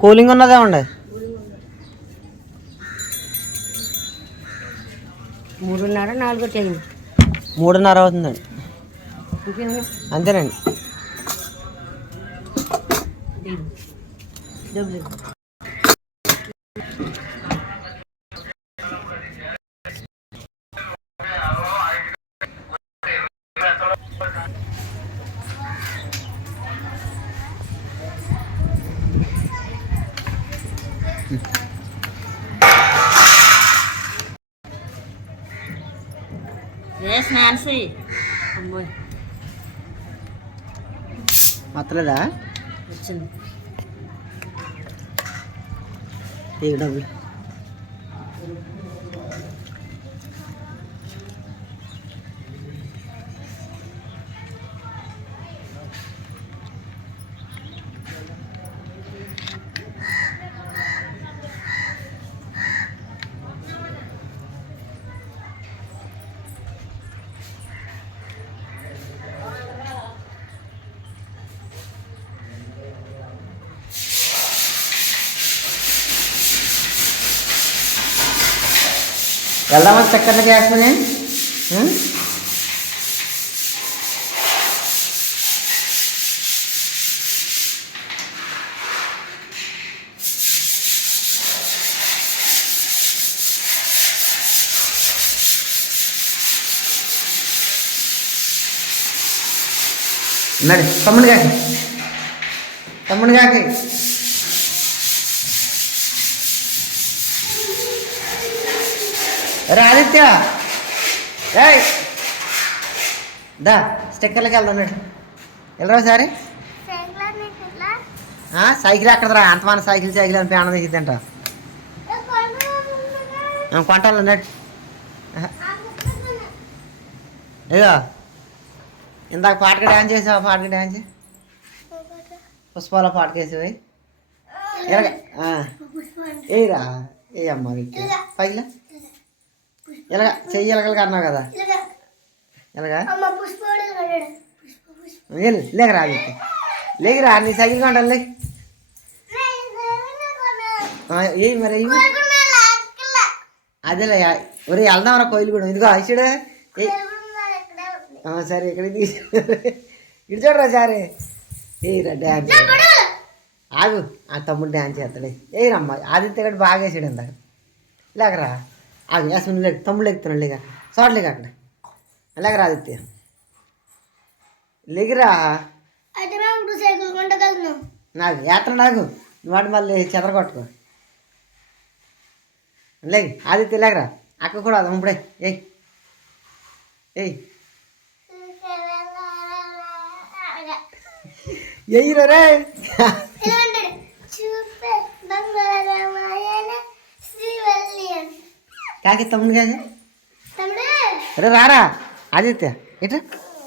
Cooling ఉన్నదేమండి మూడున్నర నాలుగు time మూడున్నర అవుతుందండి ఇంకేమైనా అంతేనండి నాన్సీ. అమ్మాయి మొత్తలేదా? వచ్చింది. డబ్బులు. వెళ్దామా చక్కర్ల గ్యాస్మని నడి తమ్ముడు కాకి తమ్ముడు కాకి రే ఆదిత్య. ఏయ్. దా స్టిక్కర్లకి వెళ్దాం వెళ్ళరా సారి? సైకిల్ ఎక్కడరా అంతమాన సైకిల్ సైకిల్ అని పేణ దిగిద్దంట కొంటాను అన్నట్టు ఏదో ఇందాక పాటకి డ్యాన్స్ చేసావా? పాటకి డ్యాన్స్ పుష్పాల పాటకేసి ఎలాగ ఏరా ఏ అమ్మ పైకిలా ఎలాగ చెయ్యి ఎలగలగా అన్నావు కదా? ఎలాగా? వెళ్ళు లేకరా ఆదిత్య లేకరా నీ సైకిల్ కొంటాను లే ఏ మరి. అదేలే ఒరే వెళ్దాంరా కోయిలు కూడా. ఇదిగో ఇచ్చాడు. సరే ఇక్కడ ఇటు చూడరా సరే. ఏరా డ్యాన్స్ ఆగు ఆ తమ్ముడు డ్యాన్స్ చేస్తాడే. ఏ రమ్మ ఆదిత్య గడు బాగా వేసాడు ఇందాక. లేకరా. ఆగు యాస్మిన్ లేక తమ్ముడు లెగుతున్నాడు లేక చూడలేక అక్కడ లేకరా. ఆదిత్య లేకిరా నాకు యాత్ర నాకు. వాడు మళ్ళీ చెదరగొట్టుకో లేక ఆదిత్య లేకరా. అక్క కూడా అది ఇప్పుడే. ఏయ్. ఏయ్. ఎయ్యిరా రే కాకి తమ్ముడు కాకి అరే రారా ఆదిత్య ఇట్రా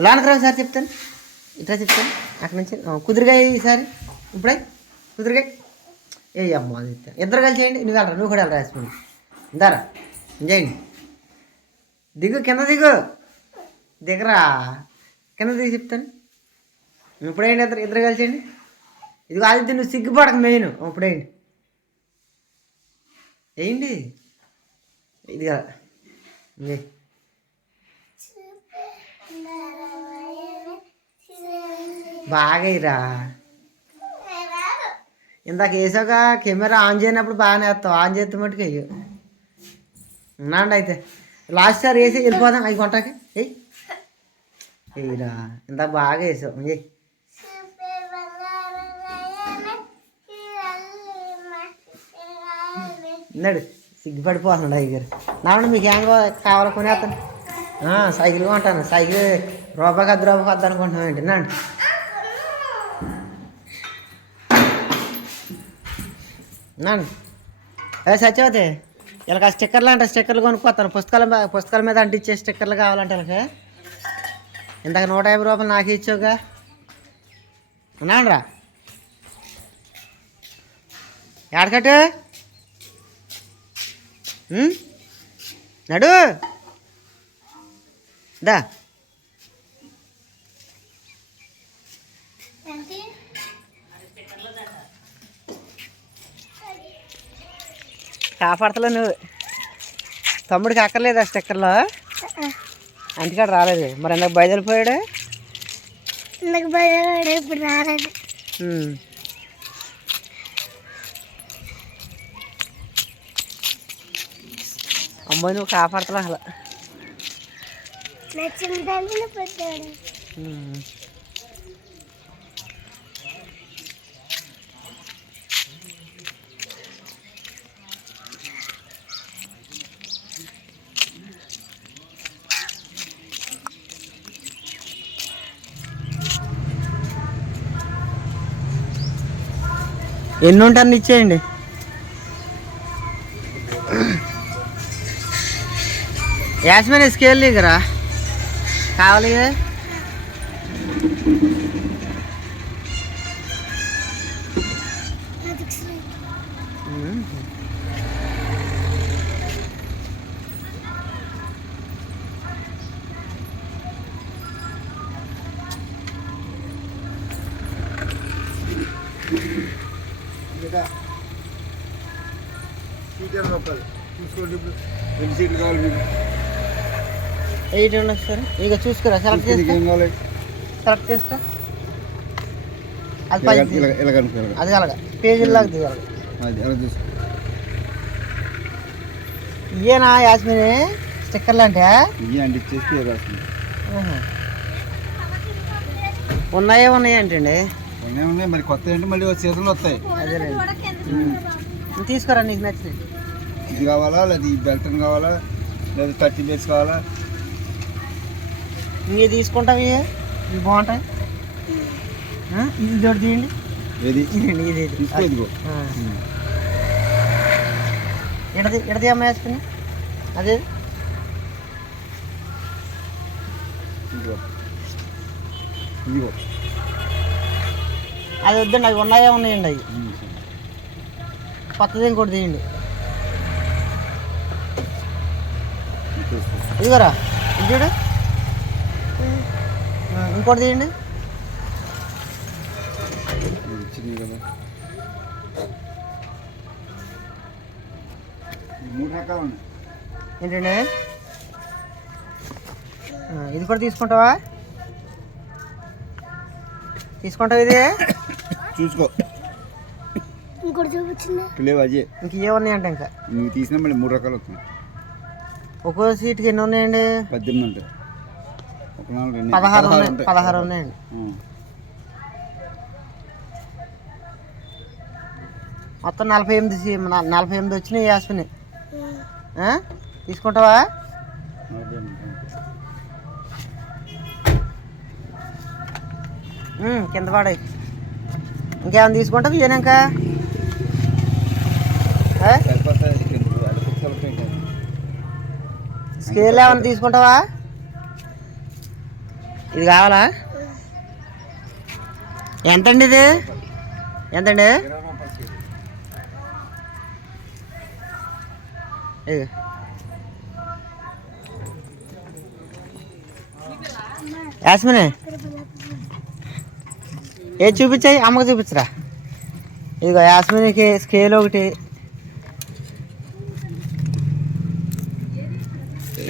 లోనకి రా సార్ చెప్తాను ఇట్రా చెప్తాను అక్కడ నుంచి ఆ, కుదురుగాయ ఈసారి ఇప్పుడే కుదురుగాయ ఏ అమ్మ ఆదిత్య ఇద్దరు కలిసి చేయండి నువ్వు వెళ్ళరా నువ్వు కూడా వెళ్ళరా రాసుకుని ఇందారా చేయండి దిగు కింద దిగు దిగరా కింద దిగి చెప్తాను ఇప్పుడేంటి ఇద్దరు ఇద్దరు కలిసి చేయండి ఇదిగో ఆదిత్య నువ్వు సిగ్గుపడక మెయిన్ ఇప్పుడేంటి వేయండి ఇది ఇంకే బాగా ఇరా ఇందాక వేసాక కెమెరా ఆన్ చేయనప్పుడు బాగానే వేస్తావు ఆన్ చేస్తే మట్టుకు అయ్యో ఉన్నాండి అయితే లాస్ట్ సార్ వేసి వెళ్ళిపోదాం అవి కొంటాకి ఎయ్ ఎయ్యిరా ఇందాక బాగా వేసావు ఎయ్ నడు సిగ్గుపడిపోతున్నాడు అయ్యగారు. నాన్న మీకు ఏం కావాలి కొనేస్తాను. సైకిల్ కొంటాను. సైకిల్ రూపాయి అది రూపాయి వద్ద అనుకుంటున్నాం ఏంటి? నాండి నాన్న. ఏ సత్యవతి ఇలా స్టిక్కర్లు అంటే స్టిక్కర్లు కొనుక్కోతాను పుస్తకాల పుస్తకాల మీద అంటించే స్టిక్కర్లు కావాలంటే వీళ్ళకి. ఇందాక నూట యాభై రూపాయలు నాకు ఇచ్చావుగా. నాన్నరా. ఎడకట్టు నడు. దా. కాపాడతలే నువ్వు. తమ్ముడికి అక్కర్లేదు ఆ స్టిక్కర్లో? అంటికాడు రాలేదు. మరి ఎందుకు బయలుపోయాడు నాకు భయపడే ఇప్పుడు రాలేదు. అమ్మాయి నువ్వు కాపాడతలే అసలు. ఎన్ని ఉంటాను ఇచ్చేయండి యాస్మిన్ స్కేల్ దగ్గర కావాలి ఎయిట్ ఉన్నాయి సార్. ఇక చూసుకురా సెలెక్ట్ చేసుకో సెలెక్ట్ చేసుకో అది ఇలా పైకి అది అలాగా. పేజీలాగా దిగాలి అది అలా చూసుకో ఇయేనా యాస్మిన్? స్టిక్కర్లు అంటే. ఉన్నాయే ఉన్నాయి ఏంటండి ఉన్నాయి ఉన్నాయి. మరి కొత్త ఏంటి మళ్ళీ చేతులు వస్తాయి. అదేనండి తీసుకురా నీకు నచ్చింది ఇది కావాలా? లేదా ఈ బెల్టన్ కావాలా? లేదా థర్టీ బేస్ కావాలా? ఇంకే తీసుకుంటావు ఇవి? ఇవి బాగుంటాయి? ఇది దొడ్డు తీయండి. ఇది ఇది. ఇడది ఇడది అమ్మ వేసుకుని అదే? ఇదిగో. అది వద్దండి అవి ఉన్నాయే ఉన్నాయండి అవి. కొత్తది ఇంకోటి తీయండి. ఇదిగోరా ఇది చూడు. ఇంకోటి తీయండి. ఏంటండి? ఇది కూడా తీసుకుంటావా? తీసుకుంటావు ఇది? చూసుకో. ఇంకోటి చూపించిందా ఇంక ఏ ఉన్నాయంట ఇంకా. నువ్వు తీసినా మళ్ళీ మూడు రకాలు వస్తున్నాయి. ఒక్కో సీట్కి ఎన్ని ఉన్నాయండి? పద్దెనిమిది ఉంటాయి. పదహారు ఉన్నాయి. పదహారు ఉన్నాయండి. మొత్తం నలభై ఎనిమిది నలభై ఎనిమిది వచ్చినాయి యాస్మిని ఆ? తీసుకుంటావా కింద పడాయి ఇంకేమైనా తీసుకుంటావు పెట్టారు. స్కేల్ ఏమైనా తీసుకుంటావా ఇది కావాలా? ఎంతండి ఇది? ఎంతండి. యాస్మినే. ఏది చూపించాయి? అమ్మకి చూపించరా? ఇదిగో యాస్మిన్కి స్కేల్ ఒకటి.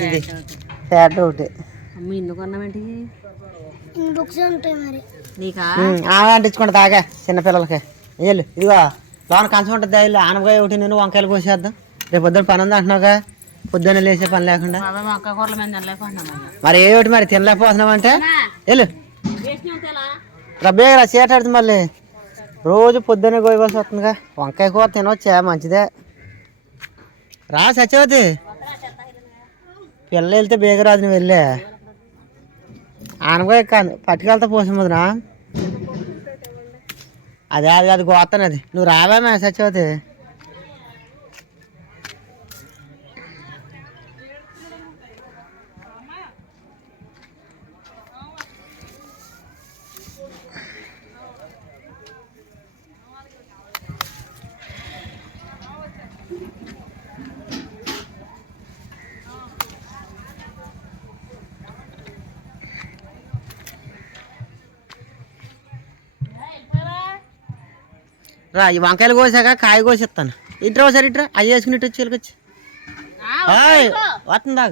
ఇది. ఫ్యాట్ ఒకటి. బుక్స్ ఉంటాయి మరి. ఉమ్, ఆమె అంటించుకుంటా తాగా చిన్నపిల్లలకి వెళ్ళు ఇదిగో లోన కంచం ఉంటుంది వెళ్ళు ఆనపకాయ ఒకటి నేను వంకాయలు కోసేద్దాం. రేపు పొద్దున్న పని ఉంది అంటున్నావుగా? పొద్దున్న లేచే పని లేకుండా. మరి ఏ ఒకటి మరి తినలేకపోతున్నామంటే వెళ్ళు. రబ్బే రా చీటాడుతుంది మళ్ళీ రోజు పొద్దున్నే కోయవలసి వస్తుందిగా. వంకాయ కూర తినవచ్చా మంచిదే. రా సత్యవతి. పిల్ల వెళ్తే బేగరాదు నువ్వు వెళ్ళే. ఆనగా కాదు పట్టుకెళ్తా పోసమ్మదునా అదే అది అది గోతాను అది నువ్వు రావా మే సత్యవతి. రా ఈ వంకాయలు కోసాక కాయ కోసిస్తాను. ఇట్రా ఒకసారి ఇట్రా అయ్యి వేసుకుని ఇటు వచ్చి వెళ్ళకొచ్చి వస్తుందా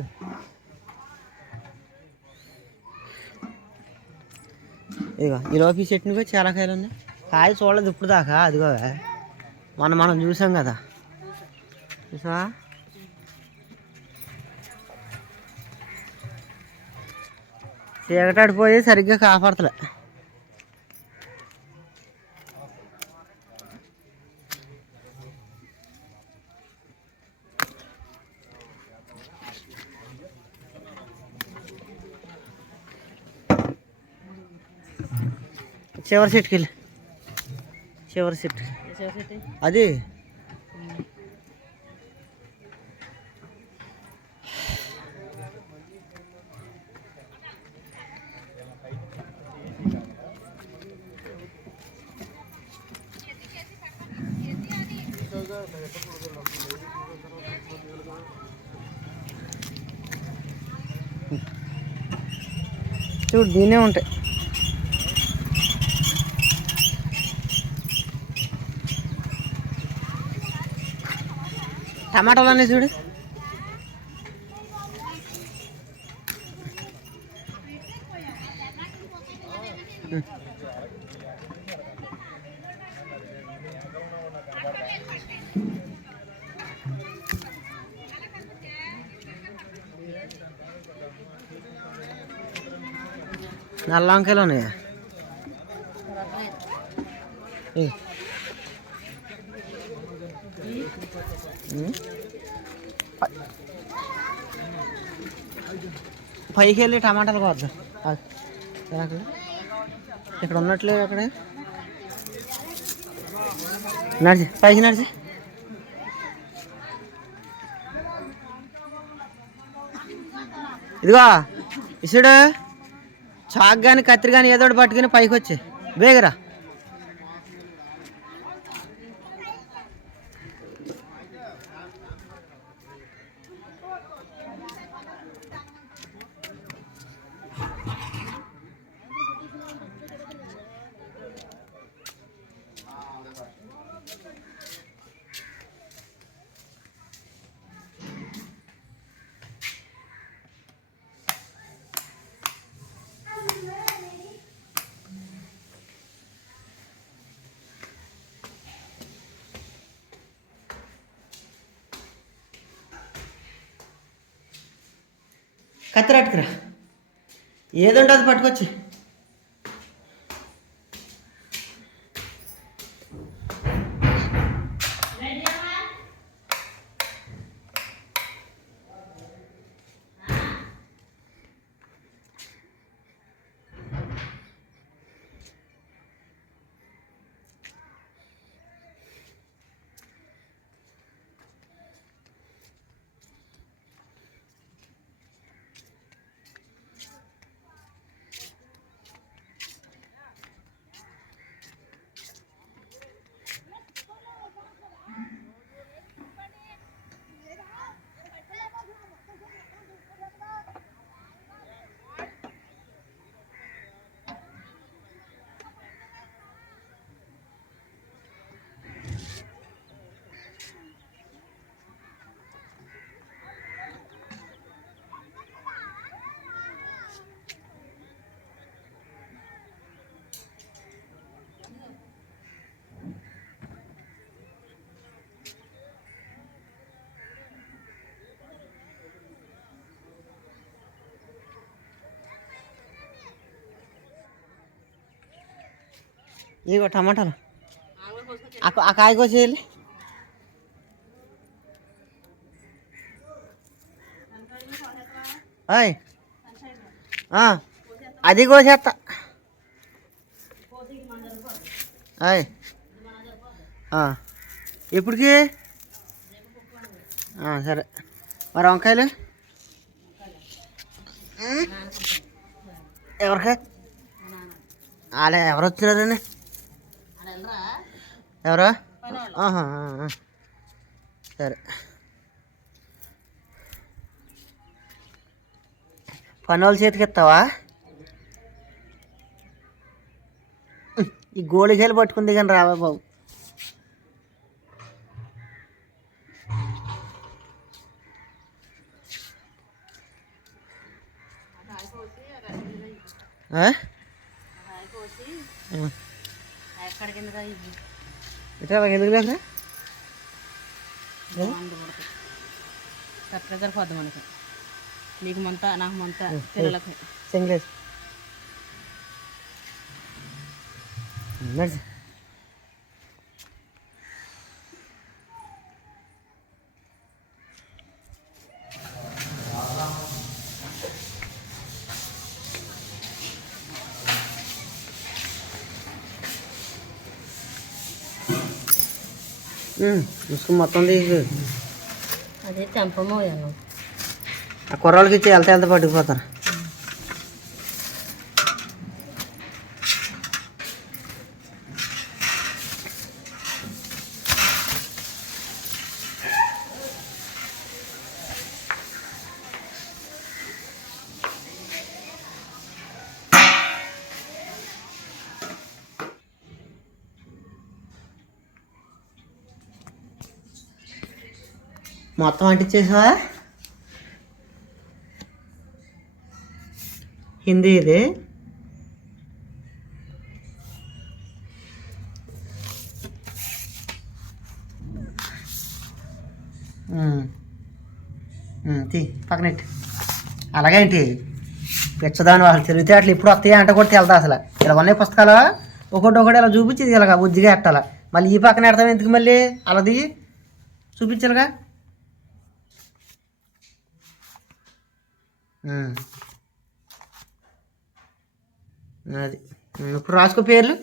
ఇదిగో. ఈ లోపి చెట్టునిగో చాలా కాయలు ఉన్నాయి. కాయ చూడలేదు ఇప్పుడు దాకా అదిగో. మొన్న మనం చూసాం కదా. చూసావా? చీకటాడిపోయి సరిగ్గా కాపాడతలే. చివరి సెట్కి వెళ్ళి చివరి సెట్. అది? చూడు దీనే ఉంటాయి. టమాటాలు అన్నీ చూడు. నల్ల వంకాయలు ఉన్నాయా? పైకి వెళ్ళి టమాటాలు కోద్దాం. ఇక్కడ అక్కడ. ఇక్కడ ఉన్నట్లే అక్కడ. నడిచి పైకి నడిచి. ఇదిగో ఇసుడు. చాక్ కానీ కత్తిరి కానీ ఏదో ఒకటి పట్టుకుని పైకి వచ్చి బేగరా. కత్తిరాటుకురా అట్టుకురా ఏది ఉండదు పట్టుకొచ్చి. ఇదిగో టమాటాలు. ఆ కాయ కోసేయాలి అది కోసేస్తా అయ్ ఎప్పటికి సరే. మరి వంకాయలు? ఎవరికా? అలా ఎవరు వచ్చినారని ఎవరా? సరే. పనుల చేతికి ఇస్తావా? ఈ గోళికాయలు పట్టుకుంది కానీ రావా బాబు. ఎక్కడికి ఇది ఇట్లా ఎందుకు లేక మందు కొడుతుంది కరెక్ట్గా సరిపోద్ది మనకి నీకు మంత నాకు మంత పిల్లలకి సింగ్లేస్ నడిచి చూసుకుని మొత్తం తీసు అదే తెంపమోయాను ఆ కుర్రాళ్ళకి ఇచ్చి వెళ్తే వెళ్తే పట్టుకుపోతారు. మొత్తం అంటించేసావా? హిందీ ఇది. తీ పక్కనెట్టు అలాగే ఏంటి పిచ్చదాని వాళ్ళు అట్లా ఇప్పుడు వస్తాయి అంట కూడా తెలదా అసలు. ఇలా ఉన్నాయి పుస్తకాలు. ఒకటి ఒకటి ఇలా చూపించేది ఇలాగ బుద్ధిగా ఎట్టాల. మళ్ళీ ఈ పక్కన ఎడతాం ఎందుకు మళ్ళీ? అలాది. చూపించాలిగా? అది. ఇప్పుడు రాసుకో పేర్లు.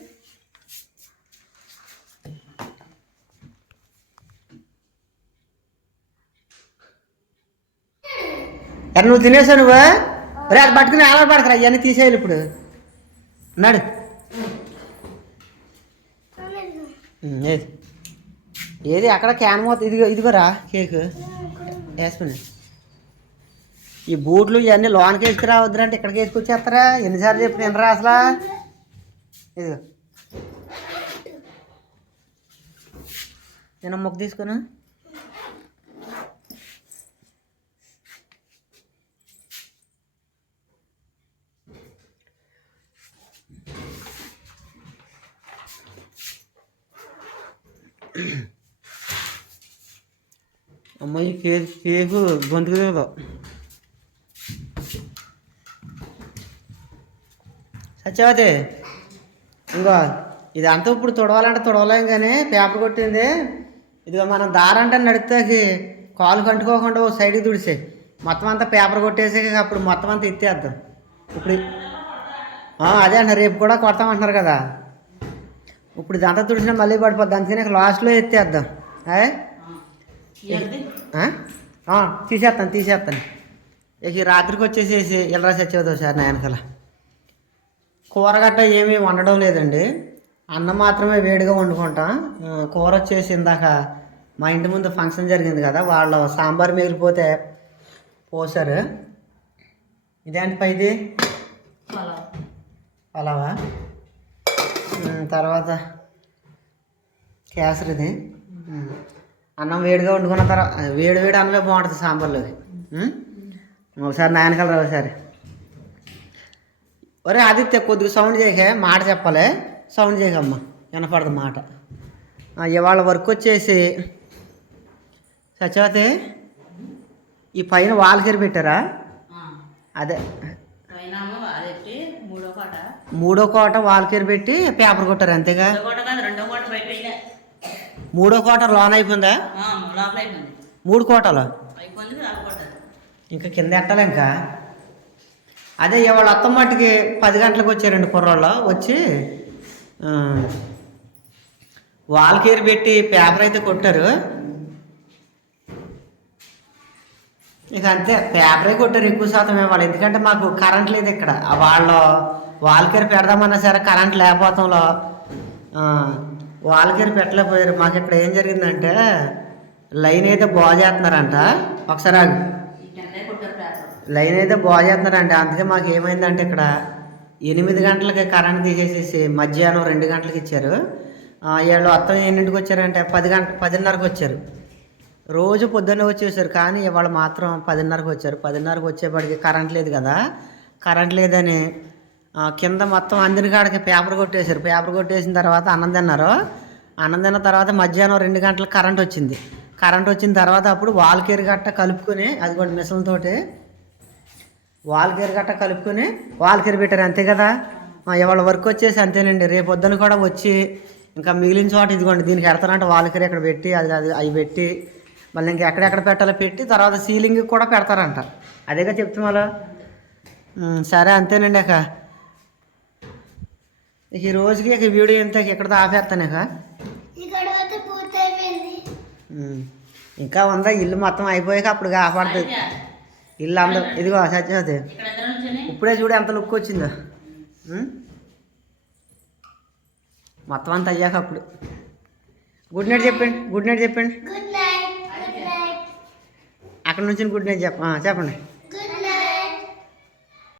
ఎర నువ్వు తినేసావు నువ్వు? రే అది పట్టుకుని అలా పడకరా ఇవన్నీ తీసేయాలి ఇప్పుడు. నాడు. ఏది? ఏది? అక్కడ క్యాన్ మూత ఇదిగో ఇదిగోరా కేక్. వేసుకుని. ఈ బూట్లు ఇవన్నీ లోనకి వేసుకురావద్దురంటే ఇక్కడికి వేసుకొచ్చేస్తారా? ఎన్నిసార్లు చెప్పిన ఎనరా అసలు? ఇదిగో. నేను మొక్క తీసుకున్నా? అమ్మాయి కేక్ కేకు గొంతుకు దిగదు సత్యవతి ఇంకో ఇది అంతా ఇప్పుడు తుడవాలంటే తుడవలేం కానీ పేపర్ కొట్టింది. ఇదిగో మనం దారంటే నడిపితే కాలు కంటుకోకుండా ఓ సైడ్కి తుడిసే మొత్తం అంతా పేపర్ కొట్టేసి అప్పుడు మొత్తం అంతా ఎత్తేద్దాం. ఇప్పుడు అదే అంటారు రేపు కూడా కొడతామంటున్నారు కదా. ఇప్పుడు ఇదంతా తుడిచినా మళ్ళీ పడిపోద్ది అందుకని లాస్ట్లో ఎత్తేద్దాం. తీసేస్తాను తీసేస్తాను ఇక రాత్రికి వచ్చేసేసి ఎల్లరా చచ్చేదో సార్ నా కూర గట్ట ఏమీ వండడం లేదండి. అన్నం మాత్రమే వేడిగా వండుకుంటాం. కూర వచ్చేసి ఇందాక మా ఇంటి ముందు ఫంక్షన్ జరిగింది కదా వాళ్ళు సాంబార్ మిగిలిపోతే పోసారు ఇదేంటి పైది పలావా. తర్వాత కేసరిది. అన్నం వేడిగా వండుకున్న తర్వాత వేడి వేడి అన్నమే బాగుంటుంది సాంబార్లోకి ఒకసారి నాయనకాల రా ఒకసారి. ఒరే ఆదిత్య కొద్దిగా సౌండ్ చేయకే మాట చెప్పాలి. సౌండ్ చేయకమ్మా వినపడదు మాట. ఇవాళ వర్క్ వచ్చేసి సత్యవతి ఈ పైన వాల్కేర్ పెట్టారా? అదే. మూడో కోట. మూడో కోట వాల్కేర్ పెట్టి పేపర్ కొట్టారు అంతేగా. మూడో కోట లోన్ అయిపోయిందా? మూడు కోటలు? ఇంకా కింద ఎట్టాలి ఇంకా అదే ఇవాళ అత్తం మట్టుకి పది గంటలకు వచ్చారండి కుర్రోళ్ళు వచ్చి ఆ, వాల్కేర్ పెట్టి పేపర్ అయితే కొట్టారు. ఇక అంతే పేపరే కొట్టారు ఎక్కువ శాతం ఇవాళ. ఎందుకంటే మాకు కరెంట్ లేదు ఇక్కడ. వాళ్ళు వాల్కేర్ పెడదామన్నా సరే కరెంట్ లేకపోతంలో ఆ, వాల్కేర్ పెట్టలేకపోయారు. మాకు ఇక్కడ ఏం జరిగిందంటే లైన్ అయితే బాగు చేస్తున్నారంట. ఒకసారి ఆగు. ఈ కిందే కొట్టారు పేపర్ లైన్ అయితే బాగు చేస్తున్నారండి అందుకే మాకు ఏమైందంటే ఇక్కడ ఎనిమిది గంటలకి కరెంట్ తీసేసేసి మధ్యాహ్నం రెండు గంటలకు ఇచ్చారు. వీళ్ళు మొత్తం ఎన్నింటికి వచ్చారంటే పది గంట పదిన్నరకు వచ్చారు. రోజు పొద్దున్నే వచ్చేసారు కానీ ఇవాళ మాత్రం పదిన్నరకు వచ్చారు. పదిన్నరకు వచ్చేప్పటికి కరెంట్ లేదు కదా. కరెంట్ లేదని కింద మొత్తం అందిన కాడికి పేపర్ కొట్టేశారు. పేపర్ కొట్టేసిన తర్వాత అన్నం తిన్నారు. అన్నం తిన్న తర్వాత మధ్యాహ్నం రెండు గంటలకు కరెంట్ వచ్చింది. కరెంట్ వచ్చిన తర్వాత అప్పుడు వాల్కేరు గట్ట కలుపుకొని అది కూడా మిషన్లతోటి వాల్కేరు గట్ట కలుపుకొని వాల్కేరు పెట్టారు అంతే కదా? ఇవాళ వర్క్ వచ్చేసి అంతేనండి. రేపు పొద్దున కూడా వచ్చి ఇంకా మిగిలిన చోట ఇదిగోండి దీనికి ఎడతానంటే వాల్కేరు ఇక్కడ పెట్టి అది అది అవి పెట్టి మళ్ళీ ఇంకా ఎక్కడెక్కడ పెట్టాలో పెట్టి తర్వాత సీలింగ్ కూడా పెడతారంట. అదేగా చెప్తున్నా సరే అంతేనండి అక్క. ఇక ఈ రోజుకి ఇక ఈ వీడియో ఎంత ఎక్కడితో ఆపేస్తాను ఇక. ఉమ్. ఇంకా ఉందా? ఇల్లు మొత్తం అయిపోయాక అప్పుడు కాపాడుతుంది ఇల్లు అందరూ ఇదిగో సత్యవతి ఇప్పుడే చూడు ఎంత లుక్ వచ్చిందో? మొత్తం అంతా అయ్యాక అప్పుడు. గుడ్ నైట్ చెప్పండి గుడ్ నైట్ చెప్పండి. గుడ్ నైట్ గుడ్ నైట్ అక్కడ నుంచి గుడ్ నైట్ చెప్ప చెప్పండి.